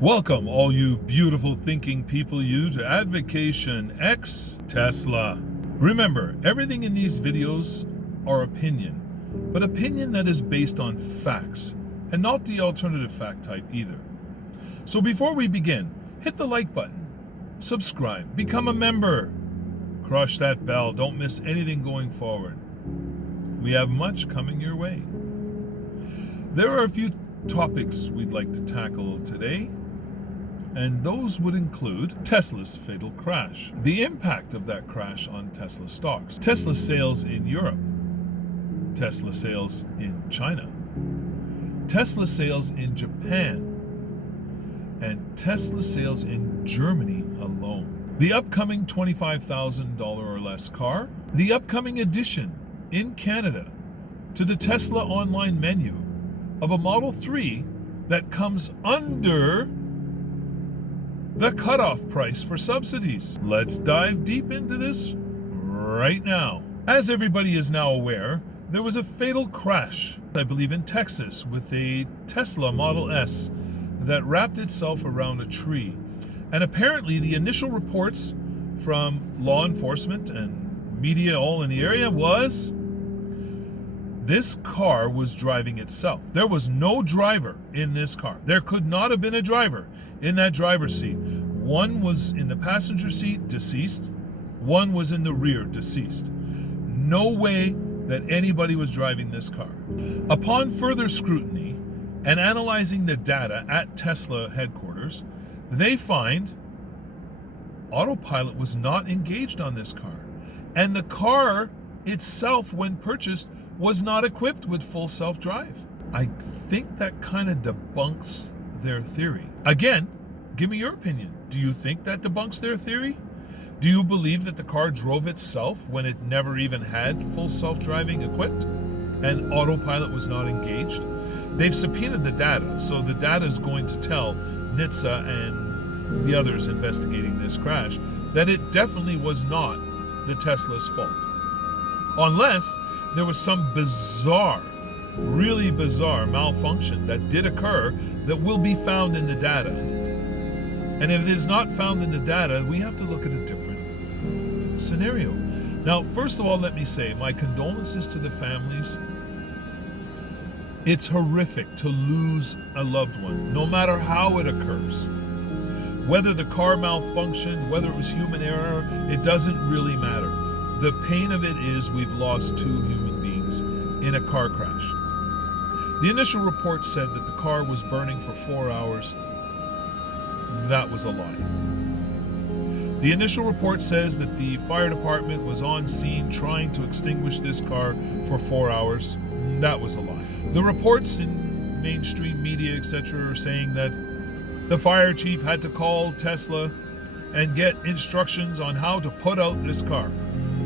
Welcome, all you beautiful thinking people, you to Advocation X Tesla. Remember, everything in these videos are opinion, but opinion that is based on facts, and not the alternative fact type either. So before we begin, hit the like button, subscribe, become a member, crush that bell, don't miss anything going forward. We have much coming your way. There are a few topics we'd like to tackle today, and those would include Tesla's fatal crash, the impact of that crash on Tesla stocks, Tesla sales in Europe, Tesla sales in China, Tesla sales in Japan, and Tesla sales in Germany alone, the upcoming $25,000 or less car, the upcoming addition in Canada to the Tesla online menu of a Model 3 that comes under the cutoff price for subsidies. Let's dive deep into this right now. As everybody is now aware, there was a fatal crash, I believe in Texas, with a Tesla Model S that wrapped itself around a tree. And apparently the initial reports from law enforcement and media all in the area was this car was driving itself. There was no driver in this car. There could not have been a driver in that driver's seat. One was in the passenger seat, deceased. One was in the rear, deceased. No way that anybody was driving this car. Upon further scrutiny and analyzing the data at Tesla headquarters, they find autopilot was not engaged on this car. And the car itself, when purchased, was not equipped with full self-drive. I think that kind of debunks their theory. Again, give me your opinion. Do you think that debunks their theory? Do you believe that the car drove itself when it never even had full self-driving equipped and autopilot was not engaged? They've subpoenaed the data, so the data is going to tell NHTSA and the others investigating this crash that it definitely was not the Tesla's fault. Unless there was some bizarre, really bizarre malfunction that did occur that will be found in the data. And if it is not found in the data, we have to look at a different scenario. Now, first of all, let me say my condolences to the families. It's horrific to lose a loved one, no matter how it occurs. Whether the car malfunctioned, whether it was human error, it doesn't really matter. The pain of it is we've lost 2 human beings in a car crash. The initial report said that the car was burning for 4 hours. That was a lie. The initial report says that the fire department was on scene trying to extinguish this car for 4 hours. That was a lie. The reports in mainstream media, etc., are saying that the fire chief had to call Tesla and get instructions on how to put out this car.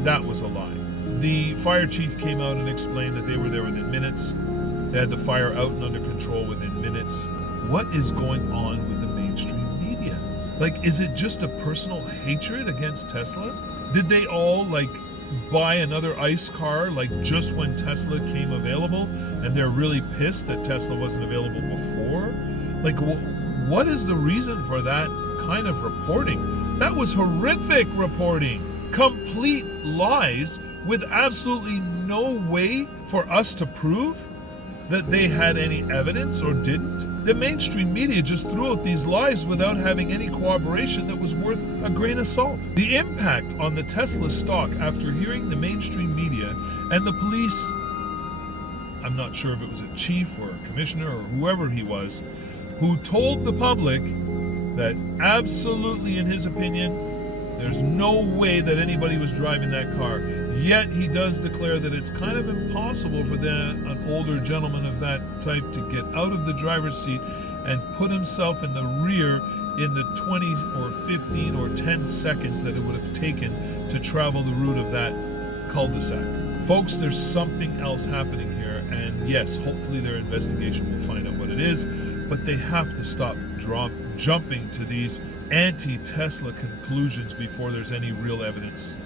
That was a lie. The fire chief came out and explained that they were there within minutes. They had the fire out and under control within minutes. What is going on with the mainstream media? Like, is it just a personal hatred against Tesla? Did they all, buy another ICE car, just when Tesla came available, and they're really pissed that Tesla wasn't available before? What is the reason for that kind of reporting? That was horrific reporting. Complete lies with absolutely no way for us to prove that they had any evidence or didn't. The mainstream media just threw out these lies without having any corroboration that was worth a grain of salt. The impact on the Tesla stock after hearing the mainstream media and the police, I'm not sure if it was a chief or a commissioner or whoever he was, who told the public that absolutely, in his opinion, there's no way that anybody was driving that car. Yet he does declare that it's kind of impossible for an older gentleman of that type to get out of the driver's seat and put himself in the rear in the 20 or 15 or 10 seconds that it would have taken to travel the route of that cul-de-sac. Folks, there's something else happening here, and yes, hopefully their investigation will find out what it is, but they have to stop jumping to these anti-Tesla conclusions before there's any real evidence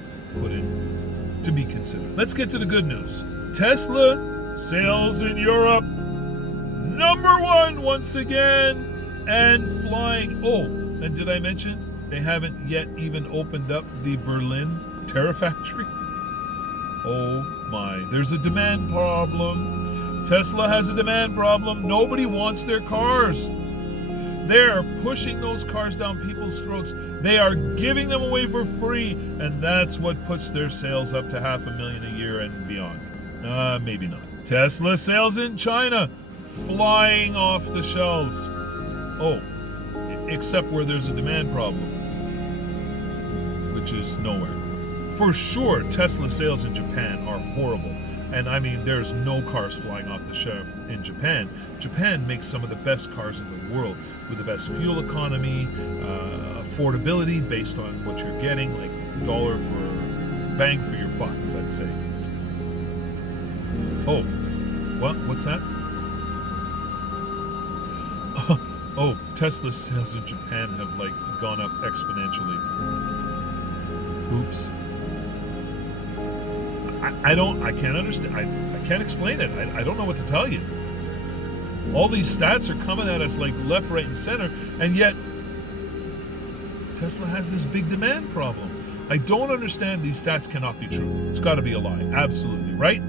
put in to be considered. Let's get to the good news. Tesla sales in Europe, #1 once again. and flying. Oh, and did I mention they haven't yet even opened up the Berlin Terrafactory? Oh my, there's a demand problem. Tesla has a demand problem. Nobody wants their cars. They're pushing those cars down people's throats. They are giving them away for free, and that's what puts their sales up to 500,000 a year and beyond. Maybe not. Tesla sales in China flying off the shelves. Oh, except where there's a demand problem, which is nowhere. For sure, Tesla sales in Japan are horrible. And I mean, there's no cars flying off the shelf in Japan. Japan makes some of the best cars in the world with the best fuel economy, affordability based on what you're getting, like dollar for bang for your buck, let's say. Oh, what? What's that? Oh, Tesla sales in Japan have like gone up exponentially. Oops. I can't understand. I can't explain it. I don't know what to tell you. All these stats are coming at us like left, right, and center, and yet Tesla has this big demand problem. I don't understand. These stats cannot be true. It's got to be a lie. Absolutely. Right?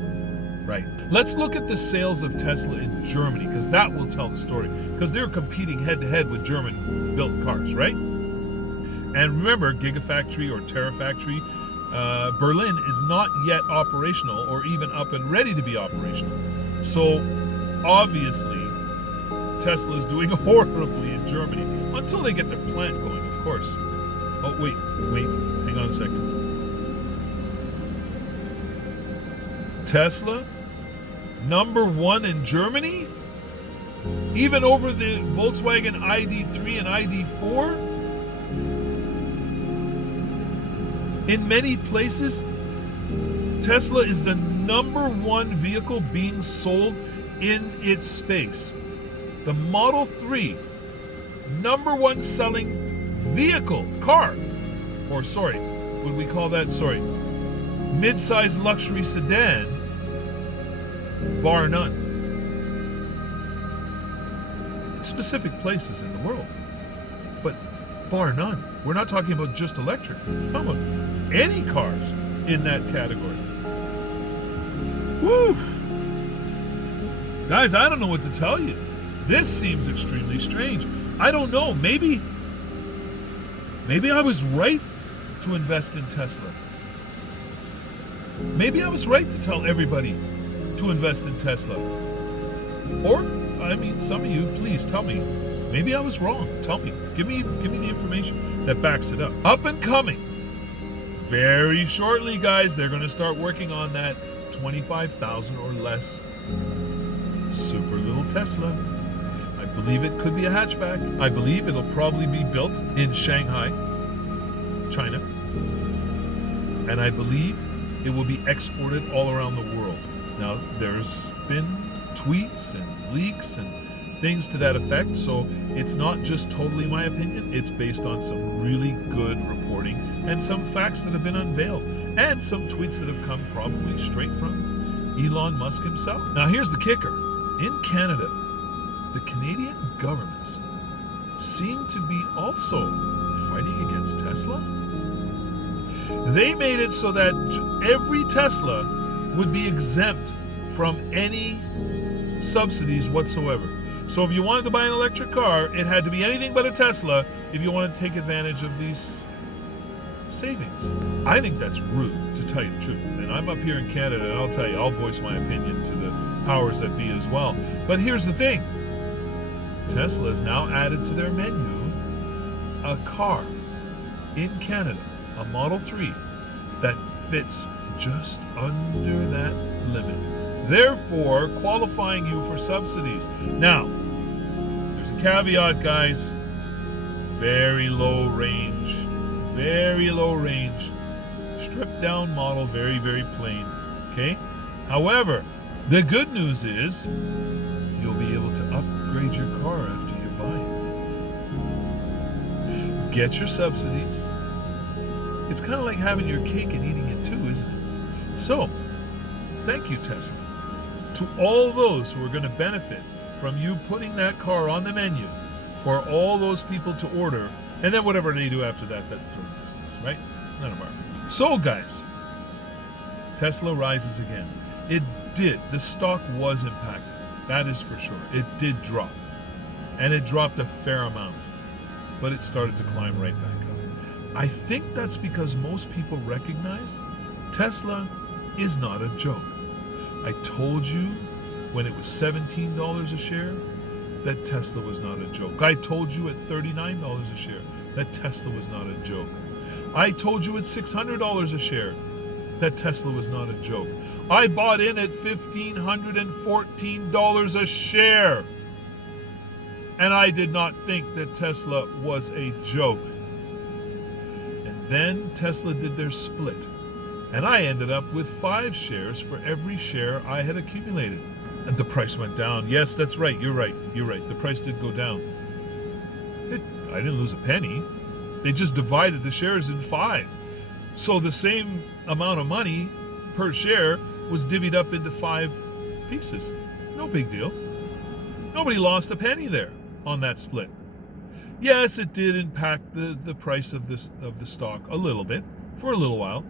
Right. Let's look at the sales of Tesla in Germany, because that will tell the story. Because they're competing head-to-head with German-built cars, right? And remember, Gigafactory or Terrafactory, Berlin is not yet operational or even up and ready to be operational. So obviously Tesla is doing horribly in Germany until they get their plant going, of course. Oh, wait, hang on a second. Tesla, #1 in Germany? Even over the Volkswagen ID3 and ID4? In many places, Tesla is the #1 vehicle being sold in its space. The Model 3, #1 selling vehicle, car, or sorry, what do we call that? Sorry, mid-size luxury sedan, bar none. Specific places in the world, but bar none. We're not talking about just electric. How about any cars in that category? Woo! Guys, I don't know what to tell you. This seems extremely strange. I don't know. Maybe I was right to invest in Tesla. Maybe I was right to tell everybody to invest in Tesla. Or, I mean, some of you, please tell me. Maybe I was wrong. Tell me. Give me the information that backs it up. Up and coming. Very shortly, guys, they're going to start working on that 25,000 or less super little Tesla. I believe it could be a hatchback. I believe it'll probably be built in Shanghai, China. And I believe it will be exported all around the world. Now, there's been tweets and leaks and things to that effect, so it's not just totally my opinion. It's based on some really good reporting and some facts that have been unveiled, and some tweets that have come probably straight from Elon Musk himself. Now, here's the kicker. In Canada, the Canadian governments seem to be also fighting against Tesla. They made it so that every Tesla would be exempt from any subsidies whatsoever. So if you wanted to buy an electric car, it had to be anything but a Tesla if you want to take advantage of these savings. I think that's rude, to tell you the truth. And I'm up here in Canada, and I'll tell you, I'll voice my opinion to the powers that be as well. But here's the thing. Tesla has now added to their menu a car in Canada, a Model 3, that fits just under that limit, therefore qualifying you for subsidies. Now, there's a caveat, guys. Very low range, stripped down model, very, very plain, okay? However, the good news is you'll be able to upgrade your car after you buy it. Get your subsidies. It's kind of like having your cake and eating it too, isn't it? So, thank you, Tesla. To all those who are going to benefit from you putting that car on the menu for all those people to order, and then whatever they do after that, that's their business, right? None of our business. So guys, Tesla rises again. It did. The stock was impacted. That is for sure. It did drop. And it dropped a fair amount. But it started to climb right back up. I think that's because most people recognize Tesla is not a joke. I told you when it was $17 a share that Tesla was not a joke. I told you at $39 a share that Tesla was not a joke. I told you at $600 a share that Tesla was not a joke. I bought in at $1,514 a share. And I did not think that Tesla was a joke. And then Tesla did their split. And I ended up with 5 shares for every share I had accumulated. And the price went down. Yes, that's right. You're right. The price did go down. I didn't lose a penny. They just divided the shares in 5. So the same amount of money per share was divvied up into 5 pieces. No big deal. Nobody lost a penny there on that split. Yes, it did impact the price of the stock a little bit for a little while.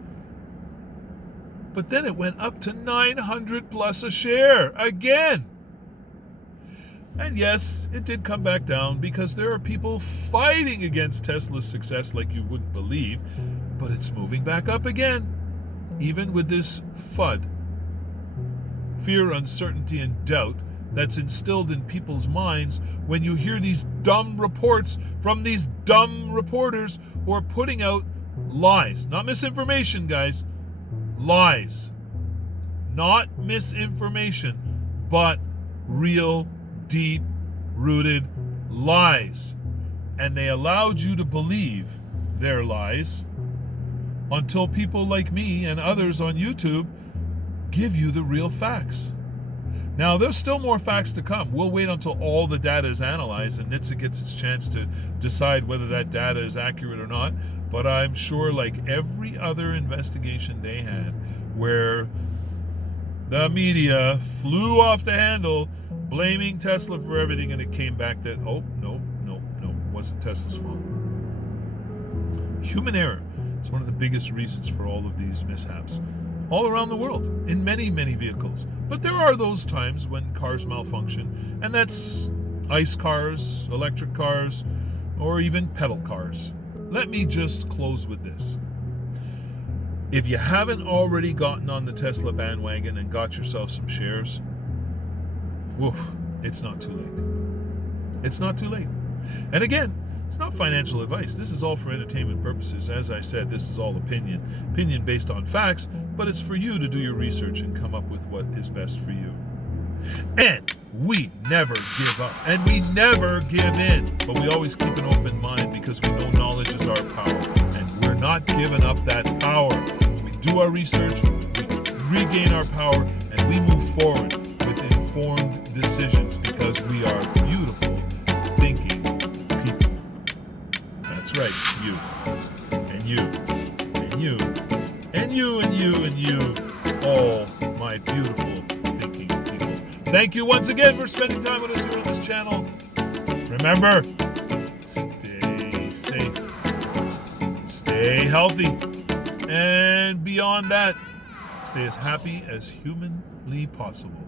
But then it went up to 900 plus a share again. And yes, it did come back down because there are people fighting against Tesla's success like you wouldn't believe, but it's moving back up again. Even with this FUD, fear, uncertainty, and doubt that's instilled in people's minds when you hear these dumb reports from these dumb reporters who are putting out lies. Not misinformation, guys. Lies. Not misinformation, but real, deep-rooted lies. And they allowed you to believe their lies until people like me and others on YouTube give you the real facts. Now, there's still more facts to come. We'll wait until all the data is analyzed and NHTSA gets its chance to decide whether that data is accurate or not. But I'm sure, like every other investigation they had, where the media flew off the handle, blaming Tesla for everything, and it came back that, oh, no, it wasn't Tesla's fault. Human error is one of the biggest reasons for all of these mishaps all around the world, in many, many vehicles. But there are those times when cars malfunction, and that's ICE cars, electric cars, or even pedal cars. Let me just close with this. If you haven't already gotten on the Tesla bandwagon and got yourself some shares, woof, it's not too late. It's not too late. And again, it's not financial advice. This is all for entertainment purposes. As I said, this is all opinion based on facts, but it's for you to do your research and come up with what is best for you. And we never give up, and we never give in, but we always keep an open mind because we know knowledge is our power, and we're not giving up that power. We do our research, we regain our power, and we move forward with informed decisions because we are beautiful, thinking people. That's right, you, and you, and you, and you, and you, and you, all my beautiful thinking people. Thank you once again for spending time with us here on this channel. Remember, stay safe, stay healthy, and beyond that, stay as happy as humanly possible.